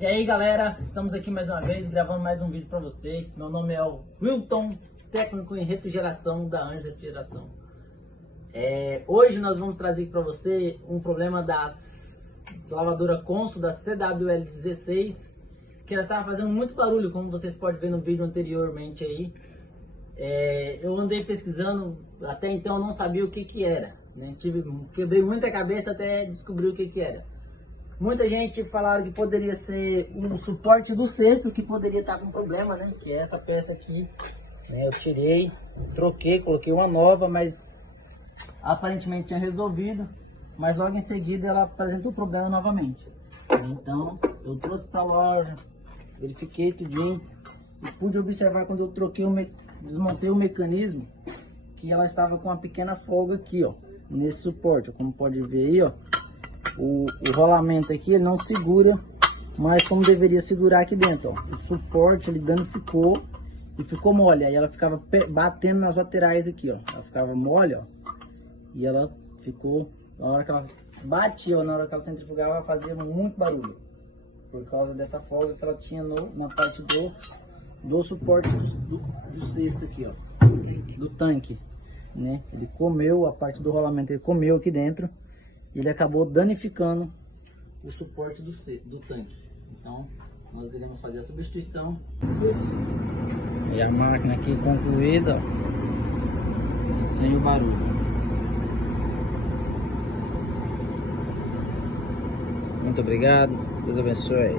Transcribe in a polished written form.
E aí galera, estamos aqui mais uma vez gravando mais um vídeo para você. Meu nome é o Wilton, técnico em refrigeração da Anjos Refrigeração. Hoje nós vamos trazer para você um problema da lavadora Consul da CWL16, que ela estava fazendo muito barulho, como vocês podem ver no vídeo anteriormente aí. Eu andei pesquisando, até então eu não sabia o que era, né? Quebrei muita cabeça até descobrir o que era. Muita gente falaram que poderia ser um suporte do cesto que poderia estar com problema, né? Que é essa peça aqui, né? Eu tirei, troquei, coloquei uma nova, mas aparentemente tinha resolvido. Mas logo em seguida ela apresentou problema novamente. Então eu trouxe para a loja, verifiquei tudinho e pude observar quando eu troquei, desmontei o mecanismo, que ela estava com uma pequena folga aqui, ó, nesse suporte. Como pode ver aí, ó. O rolamento aqui ele não segura mais como deveria segurar aqui dentro, ó. O suporte ele danificou e ficou mole, aí ela ficava batendo nas laterais aqui, ó. Ela ficava mole, ó, e ela ficou, na hora que ela batia, ó, na hora que ela centrifugava, ela fazia muito barulho por causa dessa folga que ela tinha na parte do suporte do cesto aqui, ó, do tanque, né? Ele comeu a parte do rolamento, ele comeu aqui dentro. Ele acabou danificando o suporte do tanque. Então nós iremos fazer a substituição. E a máquina aqui concluída, ó, sem o barulho. Muito obrigado, Deus abençoe.